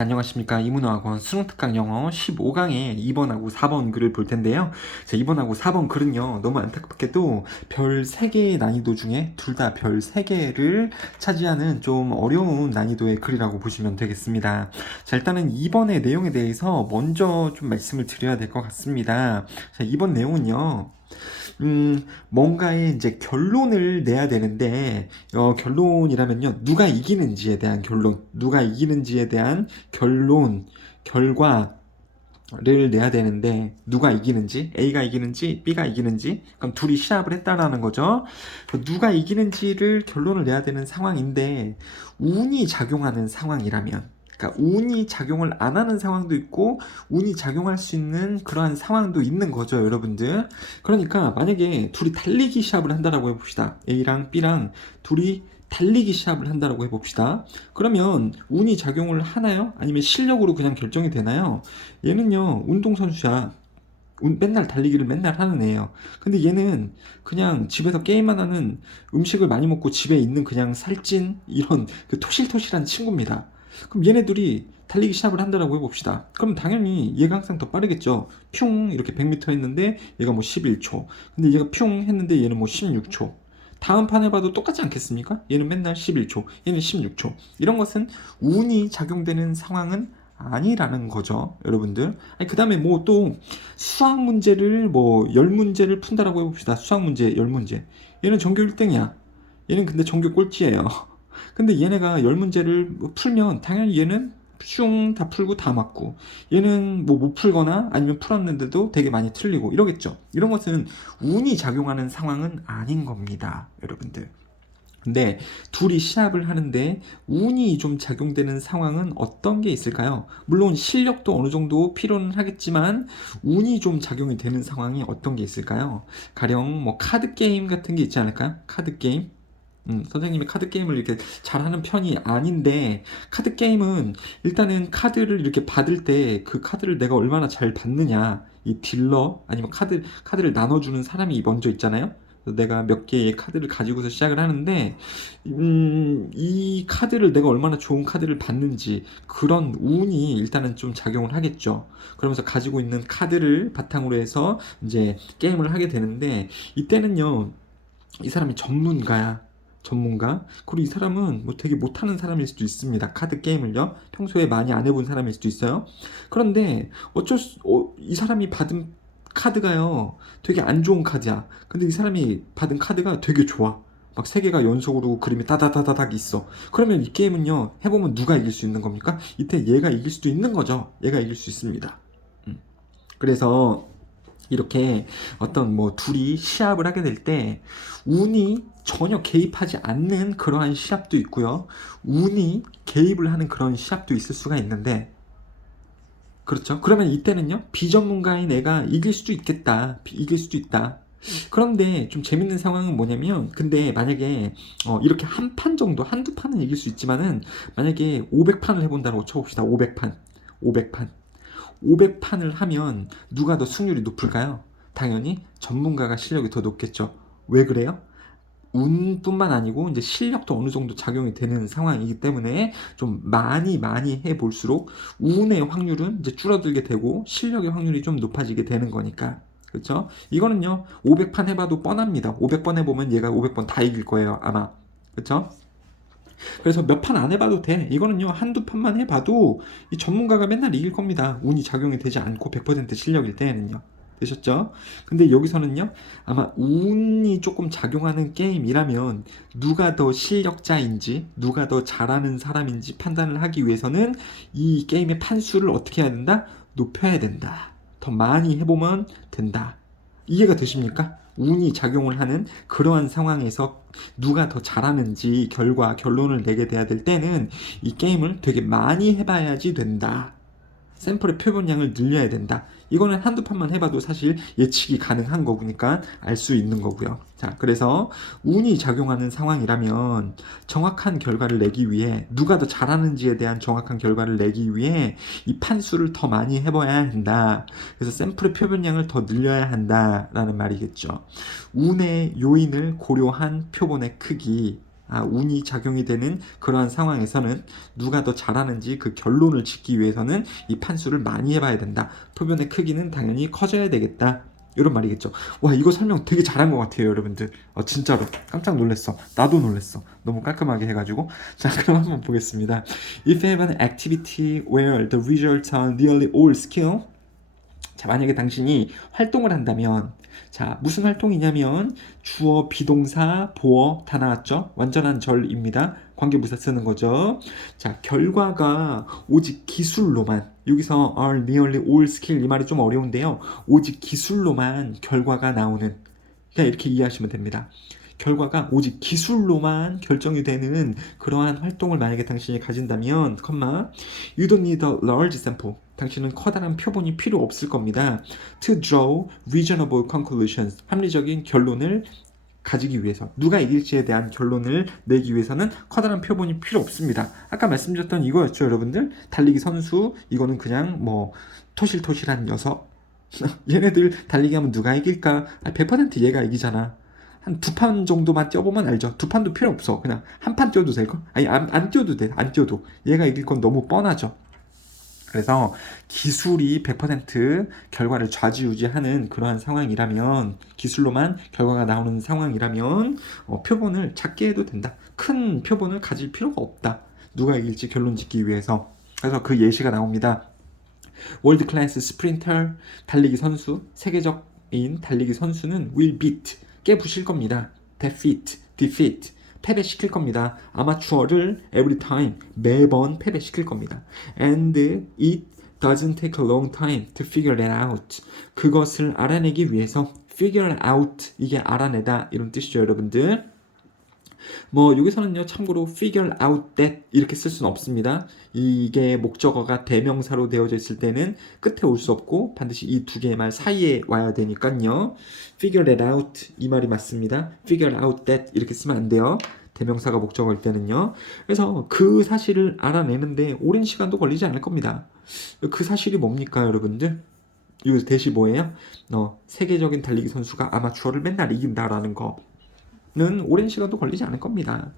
안녕하십니까. 이문어학원 수능특강 영어 15강의 2번하고 4번 글을 볼 텐데요. 자, 2번하고 4번 글은요, 너무 안타깝게도 별 3개의 난이도 중에 둘 다 별 3개를 차지하는 좀 어려운 난이도의 글이라고 보시면 되겠습니다. 자, 일단은 2번의 내용에 대해서 먼저 좀 말씀을 드려야 될 것 같습니다. 자, 2번 내용은요. 뭔가의 이제 결론을 내야 되는데, 결론이라면요, 누가 이기는지에 대한 결론, 누가 이기는지에 대한 결론, 결과를 내야 되는데, 누가 이기는지, A가 이기는지, B가 이기는지, 그럼 둘이 시합을 했다라는 거죠. 누가 이기는지를 결론을 내야 되는 상황인데, 운이 작용하는 상황이라면, 그러니까 운이 작용을 안 하는 상황도 있고 운이 작용할 수 있는 그러한 상황도 있는 거죠, 여러분들. 그러니까 만약에 둘이 달리기 시합을 한다라고 해봅시다. A랑 B랑 둘이 달리기 시합을 한다라고 해봅시다. 그러면 운이 작용을 하나요? 아니면 실력으로 그냥 결정이 되나요? 얘는요, 운동선수야. 맨날 달리기를 맨날 하는 애예요. 근데 얘는 그냥 집에서 게임만 하는, 음식을 많이 먹고 집에 있는 그냥 살찐 이런 그 토실토실한 친구입니다. 그럼 얘네들이 달리기 시합을 한다라고 해봅시다. 그럼 당연히 얘가 항상 더 빠르겠죠. 퓨 이렇게 100m 했는데 얘가 뭐 11초. 근데 얘가 퓨 했는데 얘는 뭐 16초. 다음 판 해봐도 똑같지 않겠습니까? 얘는 맨날 11초, 얘는 16초. 이런 것은 운이 작용되는 상황은 아니라는 거죠, 여러분들. 그 다음에 뭐 또 수학 문제를 뭐 10문제를 푼다라고 해봅시다. 수학 문제 10문제. 얘는 전교 1등이야. 얘는 근데 전교 꼴찌예요. 근데 얘네가 10문제를 풀면 당연히 얘는 슝 다 풀고 다 맞고, 얘는 뭐 못 풀거나 아니면 풀었는데도 되게 많이 틀리고 이러겠죠. 이런 것은 운이 작용하는 상황은 아닌 겁니다, 여러분들. 근데 둘이 시합을 하는데 운이 좀 작용되는 상황은 어떤 게 있을까요? 물론 실력도 어느 정도 필요는 하겠지만 운이 좀 작용이 되는 상황이 어떤 게 있을까요? 가령 뭐 카드 게임 같은 게 있지 않을까요? 카드 게임? 선생님이 카드 게임을 이렇게 잘하는 편이 아닌데, 카드 게임은 일단은 카드를 이렇게 받을 때 그 카드를 내가 얼마나 잘 받느냐, 이 딜러 아니면 카드를 나눠주는 사람이 먼저 있잖아요. 내가 몇 개의 카드를 가지고서 시작을 하는데, 이 카드를 내가 얼마나 좋은 카드를 받는지, 그런 운이 일단은 좀 작용을 하겠죠. 그러면서 가지고 있는 카드를 바탕으로 해서 이제 게임을 하게 되는데, 이때는요, 이 사람이 전문가. 그리고 이 사람은 뭐 되게 못하는 사람일 수도 있습니다. 카드 게임을요. 평소에 많이 안 해본 사람일 수도 있어요. 그런데 이 사람이 받은 카드가요, 되게 안 좋은 카드야. 근데 이 사람이 받은 카드가 되게 좋아. 막 세 개가 연속으로 그림이 따다다다닥 있어. 그러면 이 게임은요, 해보면 누가 이길 수 있는 겁니까? 이때 얘가 이길 수도 있는 거죠. 얘가 이길 수 있습니다. 그래서 이렇게 어떤 뭐 둘이 시합을 하게 될 때 운이 전혀 개입하지 않는 그러한 시합도 있고요. 운이 개입을 하는 그런 시합도 있을 수가 있는데, 그렇죠. 그러면 이때는요, 비전문가인 애가 이길 수도 있겠다. 이길 수도 있다. 그런데 좀 재밌는 상황은 뭐냐면, 근데 만약에 이렇게 한 판 정도, 한두 판은 이길 수 있지만은, 만약에 500판을 해본다고 쳐봅시다. 500판. 500판. 500판을 하면 누가 더 승률이 높을까요? 당연히 전문가가 실력이 더 높겠죠. 왜 그래요? 운뿐만 아니고 이제 실력도 어느 정도 작용이 되는 상황이기 때문에 좀 많이 해볼수록 운의 확률은 이제 줄어들게 되고 실력의 확률이 좀 높아지게 되는 거니까. 그렇죠? 이거는요, 500판 해봐도 뻔합니다. 500번 해보면 얘가 500번 다 이길 거예요, 아마. 그렇죠? 그래서 몇 판 안 해봐도 돼. 이거는요, 한두 판만 해봐도 이 전문가가 맨날 이길 겁니다. 운이 작용이 되지 않고 100% 실력일 때는요. 되셨죠? 근데 여기서는요, 아마 운이 조금 작용하는 게임이라면 누가 더 실력자인지, 누가 더 잘하는 사람인지 판단을 하기 위해서는 이 게임의 판수를 어떻게 해야 된다? 높여야 된다. 더 많이 해보면 된다. 이해가 되십니까? 운이 작용을 하는 그러한 상황에서 누가 더 잘하는지 결론을 내게 돼야 될 때는 이 게임을 되게 많이 해봐야지 된다. 샘플의 표본량을 늘려야 된다. 이거는 한두 판만 해봐도 사실 예측이 가능한 거니까 알 수 있는 거고요. 자, 그래서 운이 작용하는 상황이라면 정확한 결과를 내기 위해, 누가 더 잘하는지에 대한 정확한 결과를 내기 위해 이 판수를 더 많이 해봐야 한다. 그래서 샘플의 표본량을 더 늘려야 한다라는 말이겠죠. 운의 요인을 고려한 표본의 크기, 운이 작용이 되는 그러한 상황에서는 누가 더 잘하는지 그 결론을 짓기 위해서는 이 판수를 많이 해봐야 된다. 표본의 크기는 당연히 커져야 되겠다. 이런 말이겠죠. 와, 이거 설명 되게 잘한 것 같아요, 여러분들. 진짜로 깜짝 놀랐어. 나도 놀랐어. 너무 깔끔하게 해가지고. 자, 그럼 한번 보겠습니다. If you have an activity where the results are nearly all skill, 자, 만약에 당신이 활동을 한다면, 자, 무슨 활동이냐면 주어, 비동사, 보어 다 나왔죠? 완전한 절입니다. 관계부사 쓰는 거죠. 자, 결과가 오직 기술로만, 여기서 are nearly all skill 이 말이 좀 어려운데요. 오직 기술로만 결과가 나오는, 그냥 이렇게 이해하시면 됩니다. 결과가 오직 기술로만 결정이 되는 그러한 활동을 만약에 당신이 가진다면, you don't need a large sample. 당신은 커다란 표본이 필요 없을 겁니다. To draw reasonable conclusions. 합리적인 결론을 가지기 위해서, 누가 이길지에 대한 결론을 내기 위해서는 커다란 표본이 필요 없습니다. 아까 말씀드렸던 이거였죠, 여러분들. 달리기 선수, 이거는 그냥 뭐 토실토실한 녀석. 얘네들 달리기 하면 누가 이길까? 100% 얘가 이기잖아. 한 2판 정도만 뛰어보면 알죠. 2판도 필요 없어. 그냥 한 판 뛰어도 될걸? 아니, 안 뛰어도 돼. 안 뛰어도. 얘가 이길 건 너무 뻔하죠. 그래서 기술이 100% 결과를 좌지우지하는 그러한 상황이라면, 기술로만 결과가 나오는 상황이라면 표본을 작게 해도 된다. 큰 표본을 가질 필요가 없다. 누가 이길지 결론 짓기 위해서. 그래서 그 예시가 나옵니다. 월드 클래스 스프린터, 달리기 선수, 세계적인 달리기 선수는 will beat, 깨부실 겁니다. defeat, 패배시킬 겁니다. 아마추어를 every time, 매번 패배시킬 겁니다. And it doesn't take a long time to figure that out. 그것을 알아내기 위해서, figure out, 이게 알아내다 이런 뜻이죠, 여러분들. 뭐 여기서는요, 참고로 figure out that 이렇게 쓸 수는 없습니다. 이게 목적어가 대명사로 되어져 있을 때는 끝에 올 수 없고 반드시 이 두 개의 말 사이에 와야 되니까요. figure that out, 이 말이 맞습니다. figure out that 이렇게 쓰면 안 돼요. 대명사가 목적어일 때는요. 그래서 그 사실을 알아내는데 오랜 시간도 걸리지 않을 겁니다. 그 사실이 뭡니까, 여러분들? 이 대시 뭐예요? 세계적인 달리기 선수가 아마추어를 맨날 이긴다라는 거는 오랜 시간도 걸리지 않을 겁니다.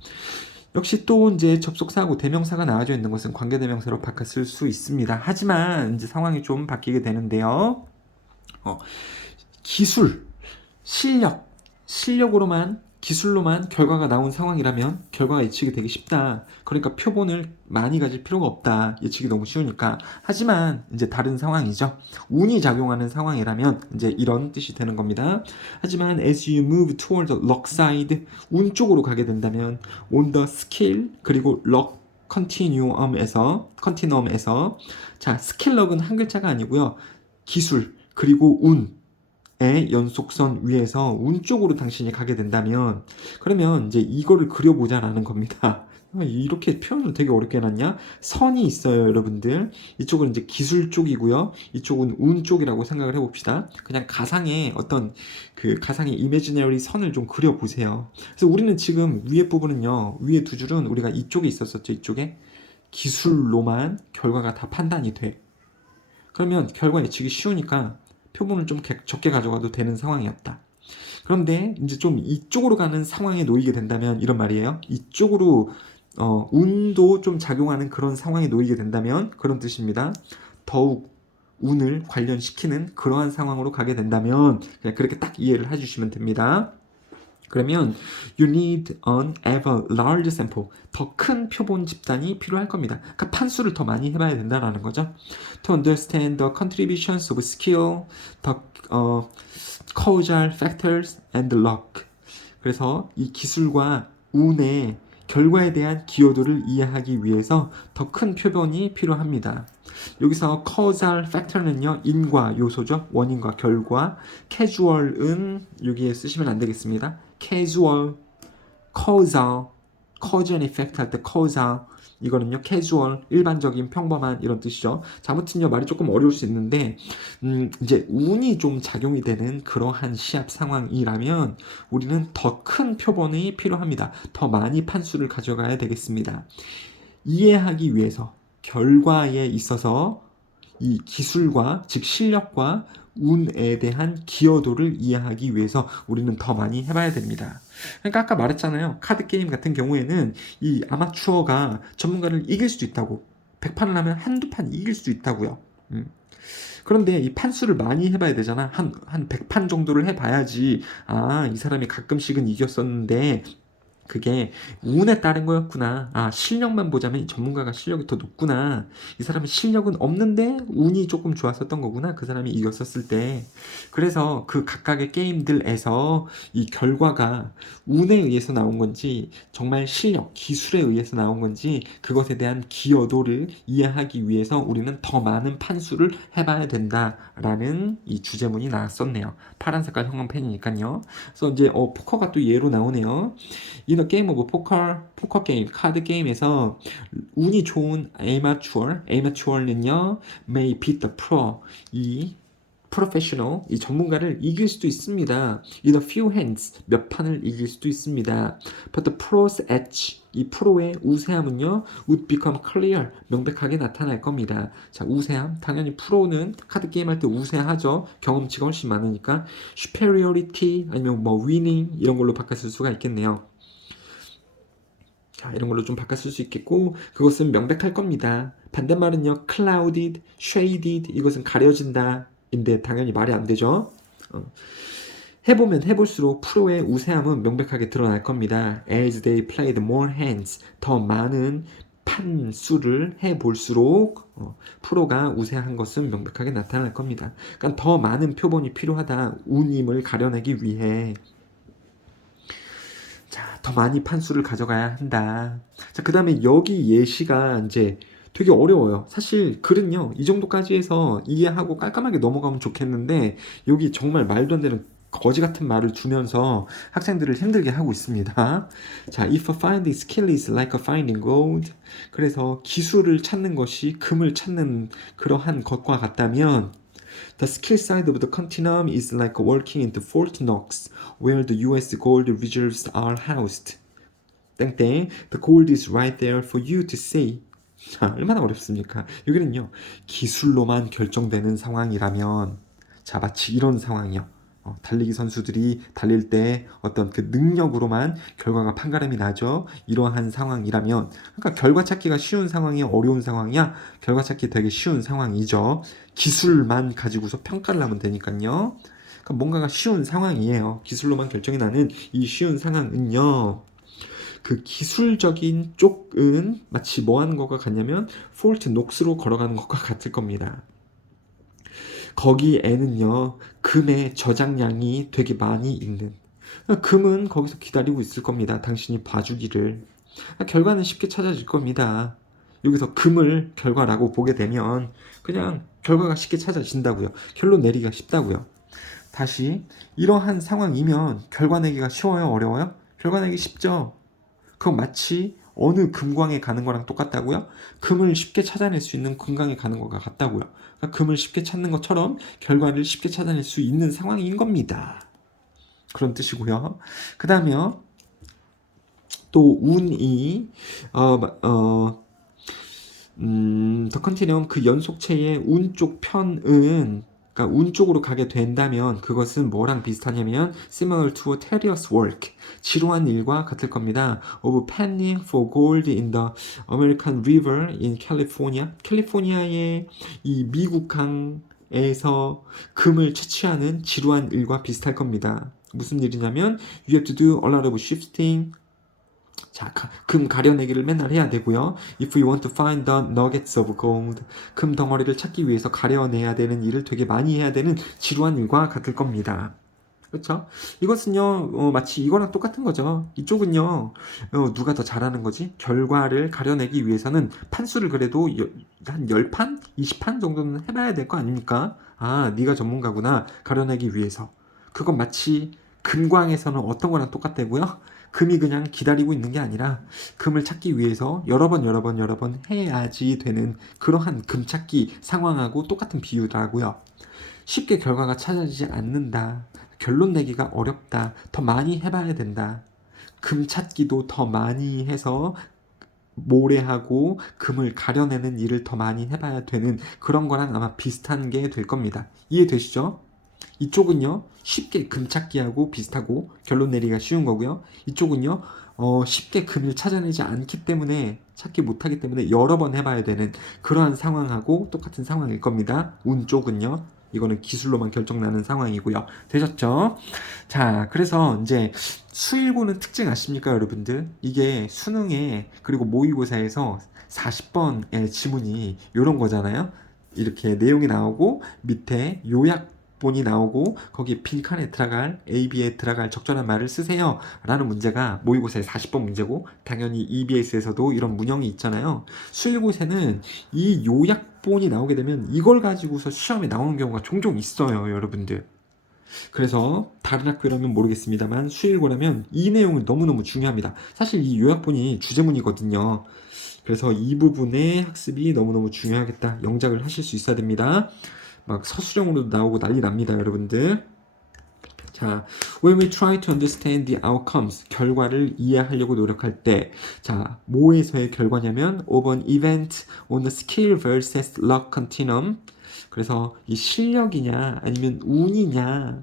역시 또 이제 접속사하고 대명사가 나와져 있는 것은 관계대명사로 바꿔 쓸 수 있습니다. 하지만 이제 상황이 좀 바뀌게 되는데요. 기술, 실력으로만, 기술로만 결과가 나온 상황이라면 결과가 예측이 되기 쉽다. 그러니까 표본을 많이 가질 필요가 없다. 예측이 너무 쉬우니까. 하지만 이제 다른 상황이죠. 운이 작용하는 상황이라면 이제 이런 뜻이 되는 겁니다. 하지만 as you move toward the luck side, 운 쪽으로 가게 된다면 on the skill 그리고 luck continuum에서 자, 스킬 럭은 한 글자가 아니고요. 기술 그리고 운 의 연속선 위에서 운 쪽으로 당신이 가게 된다면, 그러면 이제 이거를 그려보자라는 겁니다. 이렇게 표현을 되게 어렵게 해놨냐? 선이 있어요, 여러분들. 이쪽은 이제 기술 쪽이고요. 이쪽은 운 쪽이라고 생각을 해봅시다. 그냥 가상의 가상의 이미지너리 선을 좀 그려보세요. 그래서 우리는 지금 위에 부분은요, 위에 두 줄은 우리가 이쪽에 있었었죠, 이쪽에. 기술로만 결과가 다 판단이 돼. 그러면 결과 예측이 쉬우니까 표본을 좀 적게 가져가도 되는 상황이었다. 그런데 이제 좀 이쪽으로 가는 상황에 놓이게 된다면 이런 말이에요. 이쪽으로 운도 좀 작용하는 그런 상황에 놓이게 된다면 그런 뜻입니다. 더욱 운을 관련시키는 그러한 상황으로 가게 된다면 그냥 그렇게 딱 이해를 해주시면 됩니다. 그러면 you need an ever large sample. 더 큰 표본 집단이 필요할 겁니다. 그러니까 판수를 더 많이 해봐야 된다는 거죠. To understand the contributions of skill, the causal factors and luck. 그래서 이 기술과 운의 결과에 대한 기여도를 이해하기 위해서 더 큰 표본이 필요합니다. 여기서 causal factor는요, 인과 요소죠. 원인과 결과. casual은 여기에 쓰시면 안 되겠습니다. casual, causal, cause and effect 할 때 causal, 이거는요 casual, 일반적인, 평범한 이런 뜻이죠. 아무튼요 말이 조금 어려울 수 있는데 이제 운이 좀 작용이 되는 그러한 시합 상황이라면 우리는 더 큰 표본이 필요합니다. 더 많이 판수를 가져가야 되겠습니다. 이해하기 위해서, 결과에 있어서 이 기술과 즉 실력과 운에 대한 기여도를 이해하기 위해서 우리는 더 많이 해봐야 됩니다. 그러니까 아까 말했잖아요. 카드 게임 같은 경우에는 이 아마추어가 전문가를 이길 수도 있다고. 100판을 하면 한두 판 이길 수도 있다고요. 그런데 이 판수를 많이 해봐야 되잖아. 한 100판 정도를 해봐야지, 아, 이 사람이 가끔씩은 이겼었는데, 그게 운에 따른 거였구나. 아, 실력만 보자면 이 전문가가 실력이 더 높구나. 이 사람은 실력은 없는데 운이 조금 좋았었던 거구나. 그 사람이 이겼었을 때. 그래서 그 각각의 게임들에서 이 결과가 운에 의해서 나온 건지 정말 실력, 기술에 의해서 나온 건지 그것에 대한 기여도를 이해하기 위해서 우리는 더 많은 판수를 해봐야 된다라는 이 주제문이 나왔었네요. 파란 색깔 형광펜이니까요. 그래서 이제 포커가 또 예로 나오네요. In a game of poker, 포커 게임, 카드 게임에서 운이 좋은 amateur는요, may beat the pro, 이 professional, 이 전문가를 이길 수도 있습니다. In a few hands, 몇 판을 이길 수도 있습니다. But the pro's edge, 이 프로의 우세함은요, would become clear, 명백하게 나타날 겁니다. 자, 우세함, 당연히 프로는 카드 게임 할 때 우세하죠. 경험치가 훨씬 많으니까. superiority, 아니면 뭐 winning, 이런 걸로 바꿨을 수가 있겠네요. 자, 이런 걸로 좀 바꿨을 수 있겠고, 그것은 명백할 겁니다. 반대말은요, clouded, shaded, 이것은 가려진다. 인데 당연히 말이 안 되죠. 해보면 해볼수록 프로의 우세함은 명백하게 드러날 겁니다. As they played more hands, 더 많은 판수를 해볼수록 프로가 우세한 것은 명백하게 나타날 겁니다. 그러니까 더 많은 표본이 필요하다. 운임을 가려내기 위해. 자, 더 많이 판수를 가져가야 한다. 자, 그 다음에 여기 예시가 이제 되게 어려워요. 사실 글은요, 이 정도까지 해서 이해하고 깔끔하게 넘어가면 좋겠는데, 여기 정말 말도 안 되는 거지 같은 말을 주면서 학생들을 힘들게 하고 있습니다. 자, if finding skill is like finding gold. 그래서 기술을 찾는 것이 금을 찾는 그러한 것과 같다면, The skill side of the continuum is like working in the Fort Knox, where the U.S. gold reserves are housed. 땡땡. The gold is right there for you to see. 자, 얼마나 어렵습니까? 여기는요, 기술로만 결정되는 상황이라면, 자, 마치 이런 상황이요. 달리기 선수들이 달릴 때 어떤 그 능력으로만 결과가 판가름이 나죠. 이러한 상황이라면, 그러니까 결과 찾기가 쉬운 상황이야, 어려운 상황이야? 결과 찾기 되게 쉬운 상황이죠. 기술만 가지고서 평가를 하면 되니까요. 그러니까 뭔가가 쉬운 상황이에요. 기술로만 결정이 나는 이 쉬운 상황은요. 그 기술적인 쪽은 마치 뭐 하는 것과 같냐면 폴트 녹스로 걸어가는 것과 같을 겁니다. 거기에는요, 금의 저장량이 되게 많이 있는, 금은 거기서 기다리고 있을 겁니다. 당신이 봐주기를. 결과는 쉽게 찾아질 겁니다. 여기서 금을 결과라고 보게 되면 그냥 결과가 쉽게 찾아진다고요. 결론 내리기가 쉽다고요. 다시, 이러한 상황이면 결과 내기가 쉬워요, 어려워요? 결과 내기 쉽죠. 그건 마치 어느 금광에 가는 거랑 똑같다고요? 금을 쉽게 찾아낼 수 있는 금광에 가는 거가 같다고요. 그러니까 금을 쉽게 찾는 것처럼 결과를 쉽게 찾아낼 수 있는 상황인 겁니다. 그런 뜻이고요. 그 다음에 또 운이 더 컨티뉴엄 그 연속체의 운 쪽 편은, 그러니까 운 쪽으로 가게 된다면 그것은 뭐랑 비슷하냐면 similar to a tedious work, 지루한 일과 같을 겁니다. of panning for gold in the American River in California. 캘리포니아의 이 미국 강에서 금을 채취하는 지루한 일과 비슷할 겁니다. 무슨 일이냐면 you have to do a lot of shifting. 자, 금 가려내기를 맨날 해야 되고요. If you want to find the nuggets of gold, 금 덩어리를 찾기 위해서 가려내야 되는 일을 되게 많이 해야 되는 지루한 일과 같을 겁니다. 그렇죠? 이것은요, 마치 이거랑 똑같은 거죠. 이쪽은요, 누가 더 잘하는 거지? 결과를 가려내기 위해서는 판수를 그래도 한 10판? 20판 정도는 해봐야 될 거 아닙니까? 아, 네가 전문가구나. 가려내기 위해서. 그건 마치 금광에서는 어떤 거랑 똑같다고요? 금이 그냥 기다리고 있는 게 아니라 금을 찾기 위해서 여러 번 해야지 되는 그러한 금 찾기 상황하고 똑같은 비유라고요. 쉽게 결과가 찾아지지 않는다. 결론 내기가 어렵다. 더 많이 해봐야 된다. 금 찾기도 더 많이 해서 모래하고 금을 가려내는 일을 더 많이 해봐야 되는 그런 거랑 아마 비슷한 게 될 겁니다. 이해되시죠? 이쪽은요 쉽게 금 찾기하고 비슷하고 결론 내리기가 쉬운 거고요. 이쪽은요 쉽게 금을 찾아내지 않기 때문에 찾기 못하기 때문에 여러 번 해봐야 되는 그러한 상황하고 똑같은 상황일 겁니다. 운 쪽은요 이거는 기술로만 결정나는 상황이고요. 되셨죠? 자, 그래서 이제 수일고는 특징 아십니까, 여러분들? 이게 수능에 그리고 모의고사에서 40번의 지문이 이런 거잖아요. 이렇게 내용이 나오고 밑에 요약본이 나오고 거기에 빈칸에 들어갈 AB에 들어갈 적절한 말을 쓰세요 라는 문제가 모의고사의 40번 문제고 당연히 EBS에서도 이런 문형이 있잖아요. 수일고사는 이 요약본이 나오게 되면 이걸 가지고서 시험에 나오는 경우가 종종 있어요, 여러분들. 그래서 다른 학교라면 모르겠습니다만 수일고라면 이 내용은 너무너무 중요합니다. 사실 이 요약본이 주제문이거든요. 그래서 이 부분의 학습이 너무너무 중요하겠다. 영작을 하실 수 있어야 됩니다. 막 서술형으로도 나오고 난리 납니다, 여러분들. 자, when we try to understand the outcomes, 결과를 이해하려고 노력할 때, 자, 뭐에서의 결과냐면 of an event on the skill versus luck continuum. 그래서 이 실력이냐 아니면 운이냐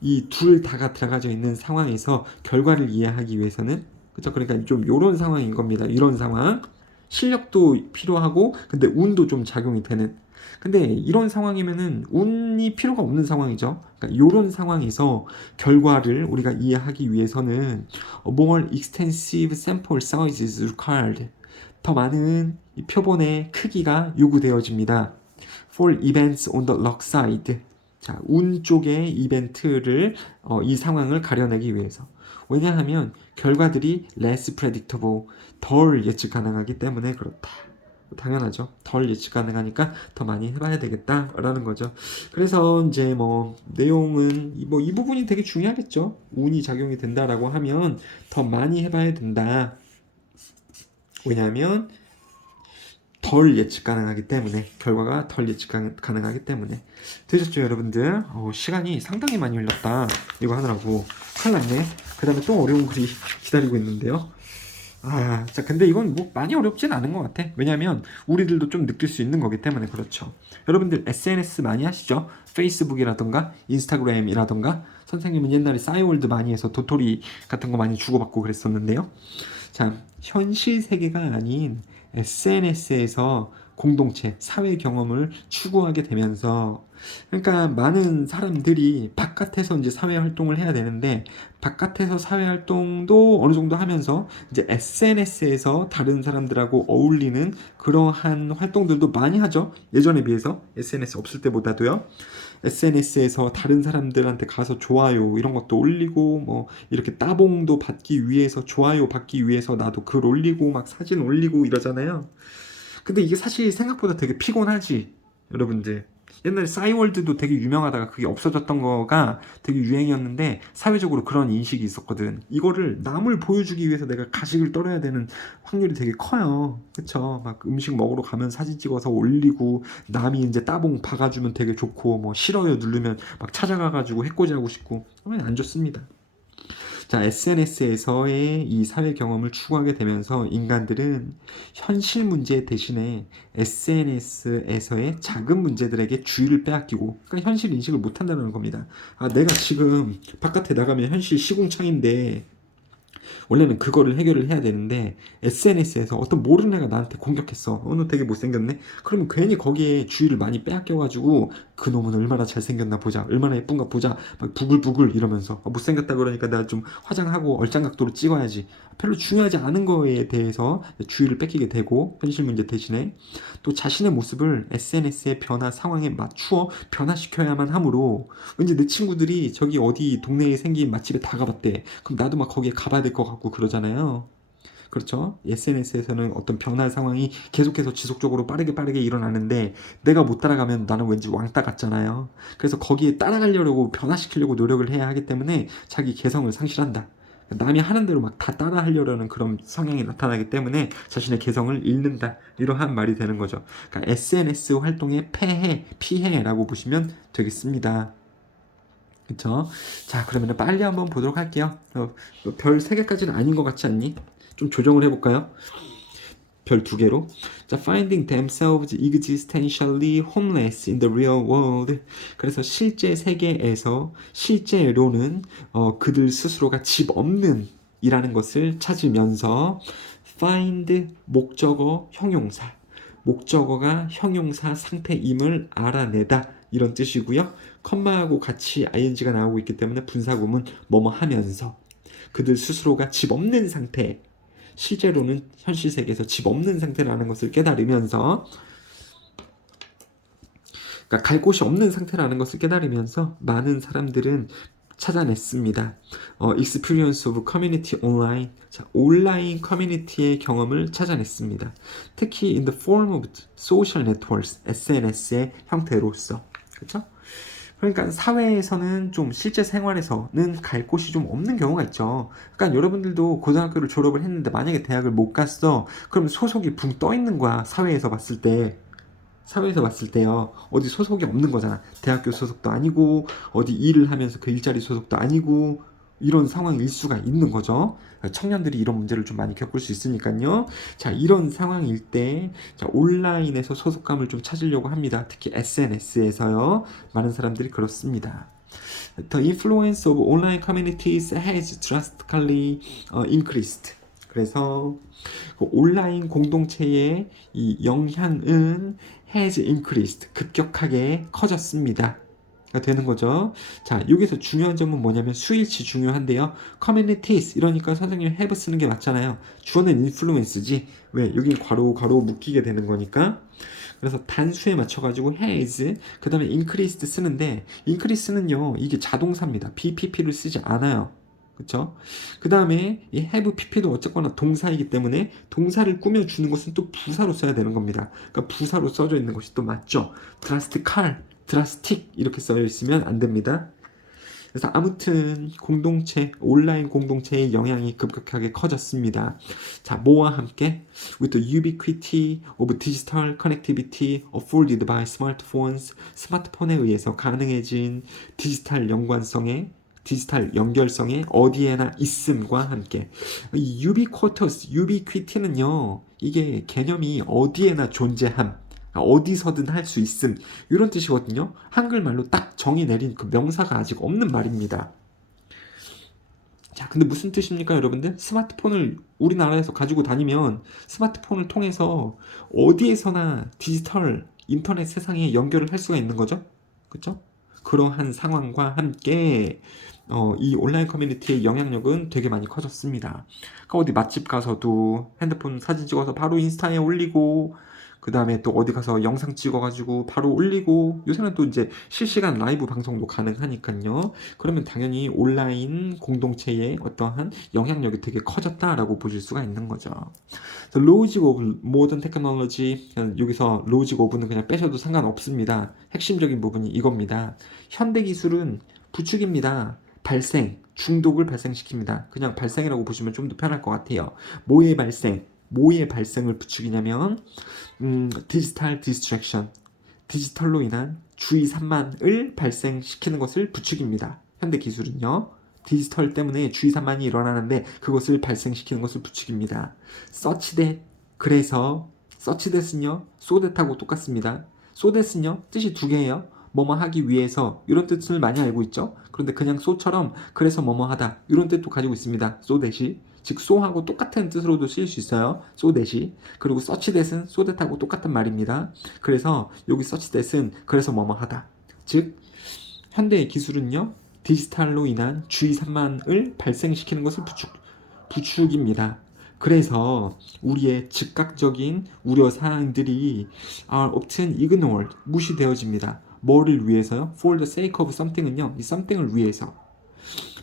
이 둘 다가 들어가져 있는 상황에서 결과를 이해하기 위해서는 그렇죠. 그러니까 좀 이런 상황인 겁니다. 이런 상황. 실력도 필요하고 근데 운도 좀 작용이 되는. 근데 이런 상황이면은 운이 필요가 없는 상황이죠. 그러니까 이런 상황에서 결과를 우리가 이해하기 위해서는 more extensive sample size is required. 더 많은 이 표본의 크기가 요구되어집니다. For events on the luck side. 자, 운 쪽의 이벤트를 이 상황을 가려내기 위해서. 왜냐하면 결과들이 less predictable, 덜 예측 가능하기 때문에 그렇다. 당연하죠. 덜 예측 가능하니까 더 많이 해봐야 되겠다라는 거죠. 그래서 이제 뭐 내용은 뭐 이 부분이 되게 중요하겠죠. 운이 작용이 된다라고 하면 더 많이 해봐야 된다. 왜냐하면 덜 예측 가능하기 때문에 결과가 덜 예측 가능하기 때문에 되셨죠 여러분들? 시간이 상당히 많이 흘렀다 이거 하느라고 큰일 났네. 그 다음에 또 어려운 글이 기다리고 있는데요. 자 근데 이건 뭐 많이 어렵진 않은 것 같아. 왜냐면 우리들도 좀 느낄 수 있는 거기 때문에 그렇죠. 여러분들 SNS 많이 하시죠? 페이스북이라던가 인스타그램이라던가 선생님은 옛날에 싸이월드 많이 해서 도토리 같은 거 많이 주고받고 그랬었는데요. 자, 현실 세계가 아닌 SNS에서 공동체, 사회 경험을 추구하게 되면서 그러니까 많은 사람들이 바깥에서 이제 사회 활동을 해야 되는데 바깥에서 사회 활동도 어느 정도 하면서 이제 SNS에서 다른 사람들하고 어울리는 그러한 활동들도 많이 하죠. 예전에 비해서 SNS 없을 때보다도요. SNS에서 다른 사람들한테 가서 좋아요 이런 것도 올리고 뭐 이렇게 따봉도 받기 위해서 좋아요 받기 위해서 나도 글 올리고 막 사진 올리고 이러잖아요. 근데 이게 사실 생각보다 되게 피곤하지 여러분들. 옛날에 싸이월드도 되게 유명하다가 그게 없어졌던 거가 되게 유행이었는데 사회적으로 그런 인식이 있었거든. 이거를 남을 보여주기 위해서 내가 가식을 떨어야 되는 확률이 되게 커요. 그쵸? 막 음식 먹으러 가면 사진 찍어서 올리고 남이 이제 따봉 박아주면 되게 좋고 뭐 싫어요 누르면 막 찾아가가지고 해코지하고 싶고 그러면 안 좋습니다. 자, SNS에서의 이 사회 경험을 추구하게 되면서 인간들은 현실 문제 대신에 SNS에서의 작은 문제들에게 주의를 빼앗기고 그러니까 현실 인식을 못한다는 겁니다. 내가 지금 바깥에 나가면 현실 시궁창인데 원래는 그거를 해결을 해야 되는데 SNS에서 어떤 모르는 애가 나한테 공격했어. 너 되게 못생겼네? 그러면 괜히 거기에 주의를 많이 빼앗겨가지고 그 놈은 얼마나 잘생겼나 보자. 얼마나 예쁜가 보자. 막 부글부글 이러면서 못생겼다 그러니까 내가 좀 화장하고 얼짱각도로 찍어야지. 별로 중요하지 않은 거에 대해서 주의를 뺏기게 되고 현실 문제 대신에 또 자신의 모습을 SNS의 변화 상황에 맞추어 변화시켜야만 하므로 왠지 내 친구들이 저기 어디 동네에 생긴 맛집에 다 가봤대. 그럼 나도 막 거기에 가봐야 될 것 같고 그러잖아요. 그렇죠? SNS에서는 어떤 변화 상황이 계속해서 지속적으로 빠르게 일어나는데 내가 못 따라가면 나는 왠지 왕따 같잖아요. 그래서 거기에 따라가려고 변화시키려고 노력을 해야 하기 때문에 자기 개성을 상실한다. 남이 하는 대로 막 다 따라 하려는 그런 성향이 나타나기 때문에 자신의 개성을 잃는다. 이러한 말이 되는 거죠. 그러니까 SNS 활동의 피해라고 보시면 되겠습니다. 그쵸? 자, 그러면 빨리 한번 보도록 할게요. 별 3개까지는 아닌 것 같지 않니? 좀 조정을 해볼까요? 별 두 개로. 자, finding themselves existentially homeless in the real world. 그래서 실제 세계에서 실제로는 그들 스스로가 집 없는 이라는 것을 찾으면서 find 목적어 형용사. 목적어가 형용사 상태임을 알아내다 이런 뜻이고요. 컴마하고 같이 ing가 나오고 있기 때문에 분사구문 뭐뭐 하면서 그들 스스로가 집 없는 상태, 실제로는 현실 세계에서 집 없는 상태라는 것을 깨달으면서, 그러니까 갈 곳이 없는 상태라는 것을 깨달으면서 많은 사람들은 찾아냈습니다. Experience of Community Online. 자, 온라인 커뮤니티의 경험을 찾아냈습니다. 특히 in the form of social networks, SNS의 형태로서. 그렇죠? 그러니까 사회에서는 좀 실제 생활에서는 갈 곳이 좀 없는 경우가 있죠. 그러니까 여러분들도 고등학교를 졸업을 했는데 만약에 대학을 못 갔어. 그럼 소속이 붕 떠 있는 거야. 사회에서 봤을 때. 사회에서 봤을 때요. 어디 소속이 없는 거잖아. 대학교 소속도 아니고 어디 일을 하면서 그 일자리 소속도 아니고 이런 상황일 수가 있는 거죠. 청년들이 이런 문제를 좀 많이 겪을 수 있으니까요. 자, 이런 상황일 때 자, 온라인에서 소속감을 좀 찾으려고 합니다. 특히 SNS에서요. 많은 사람들이 그렇습니다. The influence of online communities has drastically increased. 그래서 온라인 공동체의 이 영향은 has increased, 급격하게 커졌습니다. 되는 거죠. 자, 여기서 중요한 점은 뭐냐면 수일치 중요한데요. communities 이러니까 선생님이 have 쓰는 게 맞잖아요. 주어는 influence지. 왜? 여기 괄호 묶이게 되는 거니까. 그래서 단수에 맞춰가지고 has 그 다음에 increased 쓰는데 increase는요 이게 자동사입니다. BPP를 쓰지 않아요. 그쵸? 그 다음에 이 have pp도 어쨌거나 동사이기 때문에 동사를 꾸며주는 것은 또 부사로 써야 되는 겁니다. 그러니까 부사로 써져 있는 것이 또 맞죠. drastical, drastic 이렇게 써져 있으면 안 됩니다. 그래서 아무튼 공동체, 온라인 공동체의 영향이 급격하게 커졌습니다. 자, 뭐와 함께? With the ubiquity of digital connectivity afforded by smartphones, 스마트폰에 의해서 가능해진 디지털 연결성의 어디에나 있음과 함께 이 ubiquitous, ubiquity는요 이게 개념이 어디에나 존재함, 어디서든 할 수 있음 이런 뜻이거든요. 한글말로 딱 정의 내린 그 명사가 아직 없는 말입니다. 자, 근데 무슨 뜻입니까, 여러분들? 스마트폰을 우리나라에서 가지고 다니면 스마트폰을 통해서 어디에서나 디지털 인터넷 세상에 연결을 할 수가 있는 거죠. 그렇죠? 그러한 상황과 함께 이 온라인 커뮤니티의 영향력은 되게 많이 커졌습니다. 그러니까 어디 맛집 가서도 핸드폰 사진 찍어서 바로 인스타에 올리고 그 다음에 또 어디 가서 영상 찍어가지고 바로 올리고 요새는 또 이제 실시간 라이브 방송도 가능하니까요. 그러면 당연히 온라인 공동체의 어떠한 영향력이 되게 커졌다라고 보실 수가 있는 거죠. The logic of modern technology, 여기서 logic of는 그냥 빼셔도 상관없습니다. 핵심적인 부분이 이겁니다. 현대 기술은 부축입니다. 발생, 중독을 발생시킵니다. 그냥 발생이라고 보시면 좀 더 편할 것 같아요. 뭐의 발생을 부추기냐면 디지털 디스트랙션, 디지털로 인한 주의 산만을 발생시키는 것을 부추깁니다. 현대 기술은요. 디지털 때문에 주의 산만이 일어나는데 그것을 발생시키는 것을 부추깁니다. such that, 그래서 such that은요. so that하고 똑같습니다. so that은요. 뜻이 두 개예요. 뭐뭐 하기 위해서 이런 뜻을 많이 알고 있죠. 그런데 그냥 so처럼 그래서 뭐뭐 하다 이런 뜻도 가지고 있습니다. so that이 즉 so하고 똑같은 뜻으로도 쓰일 수 있어요. so that이. 그리고 such that은 so that하고 똑같은 말입니다. 그래서 여기 such that은 그래서 뭐뭐 하다. 즉 현대의 기술은요. 디지털로 인한 주의 산만을 발생시키는 것을 부추깁니다. 그래서 우리의 즉각적인 우려 사항들이 are often ignored, 무시되어집니다. 뭐를 위해서요? For the sake of something은요. 이 something을 위해서.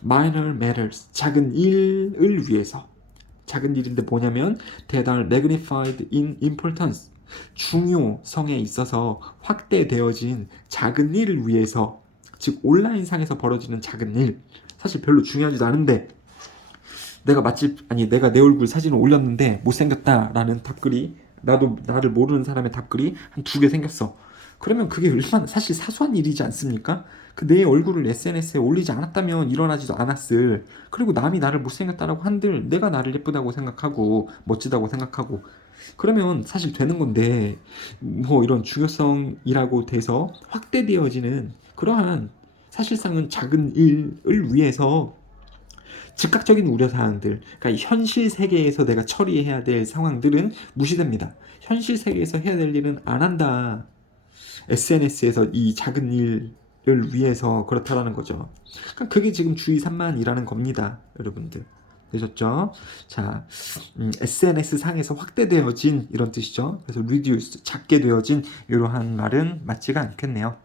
minor matters, 작은 일을 위해서. 작은 일인데 뭐냐면 that are magnified in importance, 중요성에 있어서 확대되어진 작은 일을 위해서. 즉 온라인 상에서 벌어지는 작은 일, 사실 별로 중요하지도 않은데 내가 내 얼굴 사진을 올렸는데 못생겼다라는 답글이, 나를 모르는 사람의 답글이 한 2개 생겼어. 그러면 그게 얼마나 사실 사소한 일이지 않습니까? 그 내 얼굴을 SNS에 올리지 않았다면 일어나지도 않았을. 그리고 남이 나를 못생겼다라고 한들 내가 나를 예쁘다고 생각하고 멋지다고 생각하고 그러면 사실 되는 건데 뭐 이런 중요성이라고 돼서 확대되어지는 그러한 사실상은 작은 일을 위해서 즉각적인 우려사항들, 그러니까 현실 세계에서 내가 처리해야 될 상황들은 무시됩니다. 현실 세계에서 해야 될 일은 안 한다. SNS에서 이 작은 일을 위해서 그렇다라는 거죠. 그러니까 그게 지금 주의 산만이라는 겁니다. 여러분들. 되셨죠? 자, SNS 상에서 확대되어진 이런 뜻이죠. 그래서 reduce, 작게 되어진 이러한 말은 맞지가 않겠네요.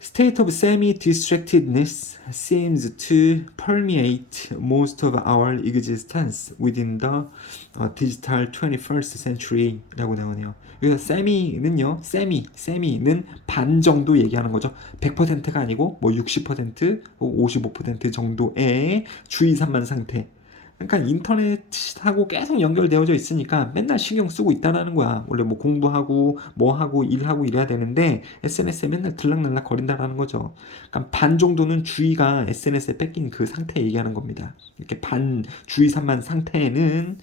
State of semi-distractedness seems to permeate most of our existence within the digital 21st century라고 나오네요. 여기서 semi는 반 정도 얘기하는 거죠. 100%가 아니고 뭐 60%, 55% 정도의 주의 산만 상태. 그러니까 인터넷하고 계속 연결되어져 있으니까 맨날 신경 쓰고 있다라는 거야. 원래 뭐 공부하고 뭐 하고 일하고 이래야 되는데 SNS에 맨날 들락날락 거린다라는 거죠. 그러니까 반 정도는 주의가 SNS에 뺏긴 그 상태 얘기하는 겁니다. 이렇게 반 주의 산만 상태에는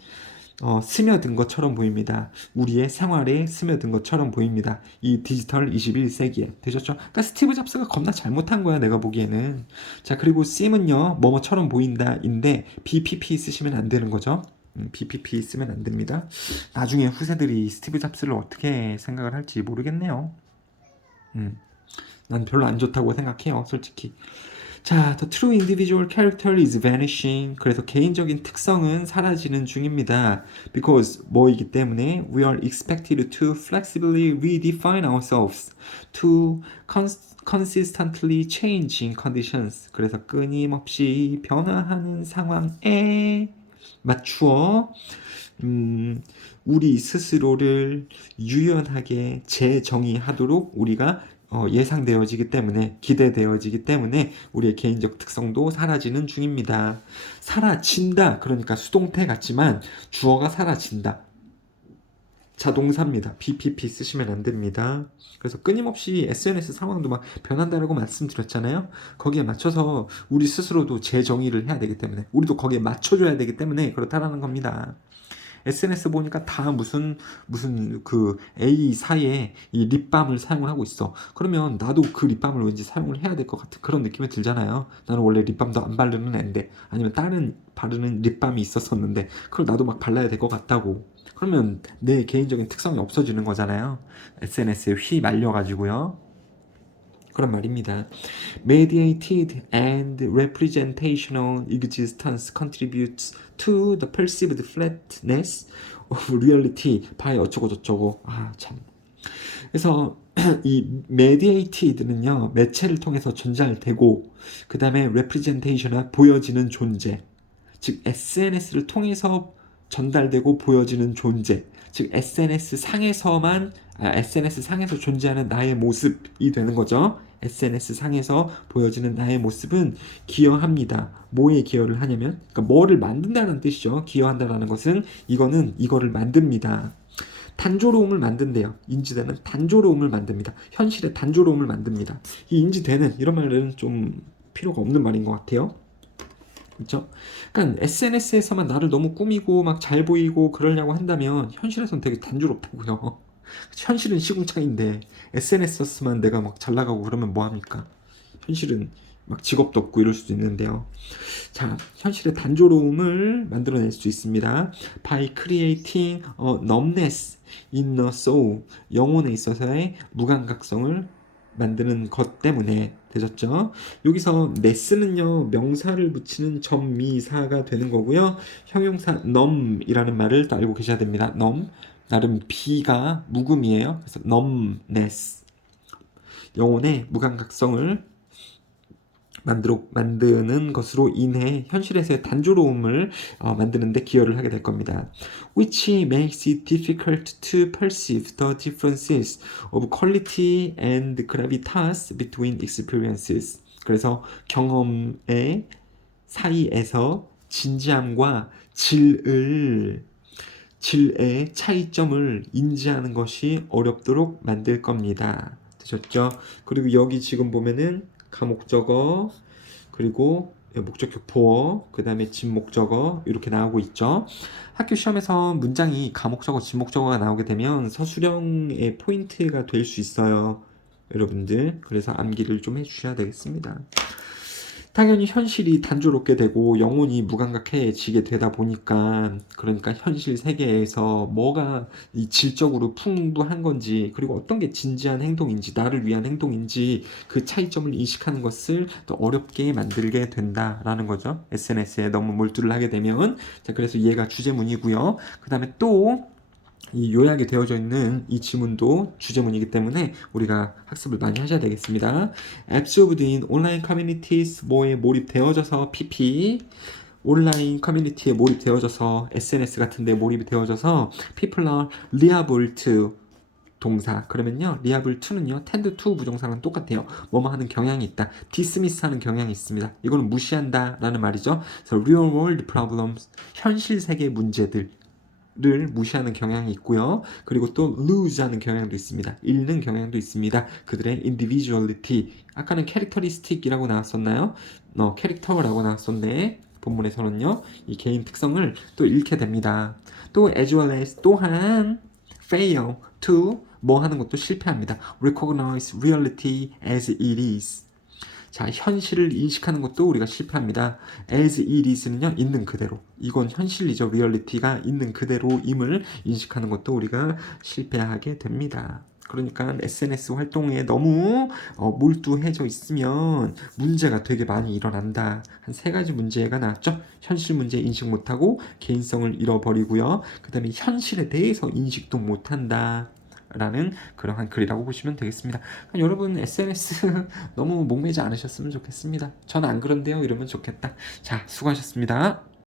스며든 것처럼 보입니다. 우리의 생활에 스며든 것처럼 보입니다. 이 디지털 21세기에. 되셨죠? 그러니까 스티브 잡스가 겁나 잘못한 거야, 내가 보기에는. 자, 그리고 씀은요, 뭐뭐처럼 보인다인데 BPP 쓰시면 안 되는 거죠. BPP 쓰면 안 됩니다. 나중에 후세들이 스티브 잡스를 어떻게 생각을 할지 모르겠네요. 난 별로 안 좋다고 생각해요, 솔직히. 자, the true individual character is vanishing. 그래서 개인적인 특성은 사라지는 중입니다. Because 뭐이기 때문에 we are expected to flexibly redefine ourselves to consistently changing conditions. 그래서 끊임없이 변화하는 상황에 맞추어 우리 스스로를 유연하게 재정의하도록 우리가 예상되어지기 때문에 기대되어지기 때문에 우리의 개인적 특성도 사라지는 중입니다. 사라진다. 그러니까 수동태 같지만 주어가 사라진다. 자동사입니다. BPP 쓰시면 안 됩니다. 그래서 끊임없이 SNS 상황도 막 변한다라고 말씀드렸잖아요. 거기에 맞춰서 우리 스스로도 재정의를 해야 되기 때문에 우리도 거기에 맞춰줘야 되기 때문에 그렇다라는 겁니다. SNS 보니까 다 무슨 그 A 사이에 이 립밤을 사용을 하고 있어. 그러면 나도 그 립밤을 왠지 사용을 해야 될 것 같은 그런 느낌이 들잖아요. 나는 원래 립밤도 안 바르는 애인데 아니면 다른 바르는 립밤이 있었었는데 그걸 나도 막 발라야 될 것 같다고. 그러면 내 개인적인 특성이 없어지는 거잖아요. SNS에 휘말려가지고요. 그런 말입니다. Mediated and representational existence contributes to the perceived flatness of reality by 어쩌고 저쩌고. 아, 참. 그래서 이 mediated는요, 매체를 통해서 전달되고, 그 다음에 representation은 보여지는 존재. 즉, SNS를 통해서 전달되고 보여지는 존재. 즉, SNS 상에서 존재하는 나의 모습이 되는 거죠. SNS 상에서 보여지는 나의 모습은 기여합니다. 뭐에 기여를 하냐면, 그러니까 뭐를 만든다는 뜻이죠. 기여한다는 것은 이거를 만듭니다. 단조로움을 만든대요. 인지되는 단조로움을 만듭니다. 현실의 단조로움을 만듭니다. 이 인지되는 이런 말은 좀 필요가 없는 말인 것 같아요. 그렇죠? 그러니까 SNS에서만 나를 너무 꾸미고 막 잘 보이고 그러려고 한다면 현실에서는 되게 단조롭다고요. 현실은 시궁창인데 SNS만 내가 막 잘 나가고 그러면 뭐합니까? 현실은 막 직업도 없고 이럴 수도 있는데요. 자, 현실의 단조로움을 만들어낼 수 있습니다. By creating a numbness in the soul, 영혼에 있어서의 무감각성을 만드는 것 때문에 되셨죠? 여기서 ness는요, 명사를 붙이는 전미사가 되는 거고요. 형용사 numb이라는 말을 또 알고 계셔야 됩니다. numb, 나름 B가 묵음이에요. 그래서 numbness, 영혼의 무감각성을 만드는 것으로 인해 현실에서의 단조로움을 만드는데 기여를 하게 될 겁니다. Which makes it difficult to perceive the differences of quality and gravitas between experiences. 그래서 경험의 사이에서 진지함과 질의 차이점을 인지하는 것이 어렵도록 만들 겁니다. 되셨죠? 그리고 여기 지금 보면은 가목적어 그리고 목적격 보어, 그 다음에 진목적어 이렇게 나오고 있죠. 학교 시험에서 문장이 가목적어, 진목적어가 나오게 되면 서술형의 포인트가 될 수 있어요. 여러분들 그래서 암기를 좀 해주셔야 되겠습니다. 당연히 현실이 단조롭게 되고 영혼이 무감각해지게 되다 보니까 그러니까 현실 세계에서 뭐가 이 질적으로 풍부한 건지 그리고 어떤 게 진지한 행동인지 나를 위한 행동인지 그 차이점을 인식하는 것을 더 어렵게 만들게 된다라는 거죠. SNS에 너무 몰두를 하게 되면. 자, 그래서 얘가 주제문이고요. 그 다음에 또 이 요약이 되어져 있는 이 지문도 주제문이기 때문에 우리가 학습을 많이 하셔야 되겠습니다. Absorbed in online communities 뭐에 몰입되어져서 PP 온라인 커뮤니티에 몰입되어져서 SNS 같은 데 몰입이 되어져서 people are liable to 동사 그러면요 liable to는요 tend to 부정사랑 똑같아요. 뭐뭐 하는 경향이 있다. dismiss 하는 경향이 있습니다. 이거는 무시한다 라는 말이죠. 그래서 real world problems 현실 세계 문제들 를 무시하는 경향이 있고요. 그리고 또 lose 하는 경향도 있습니다. 잃는 경향도 있습니다. 그들의 individuality 아까는 characteristic이라고 나왔었나요? 캐릭터라고 나왔었네. 본문에서는요. 이 개인 특성을 또 잃게 됩니다. 또 as well as 또한 fail to 뭐 하는 것도 실패합니다. recognize reality as it is 자, 현실을 인식하는 것도 우리가 실패합니다. as it is는요, 있는 그대로. 이건 현실이죠. 리얼리티가 있는 그대로임을 인식하는 것도 우리가 실패하게 됩니다. 그러니까 SNS 활동에 너무 몰두해져 있으면 문제가 되게 많이 일어난다. 한 3가지 문제가 나왔죠. 현실 문제 인식 못하고 개인성을 잃어버리고요. 그 다음에 현실에 대해서 인식도 못한다. 라는 그러한 글이라고 보시면 되겠습니다. 여러분 SNS 너무 목매지 않으셨으면 좋겠습니다. 저는 안 그런데요 이러면 좋겠다. 자, 수고하셨습니다.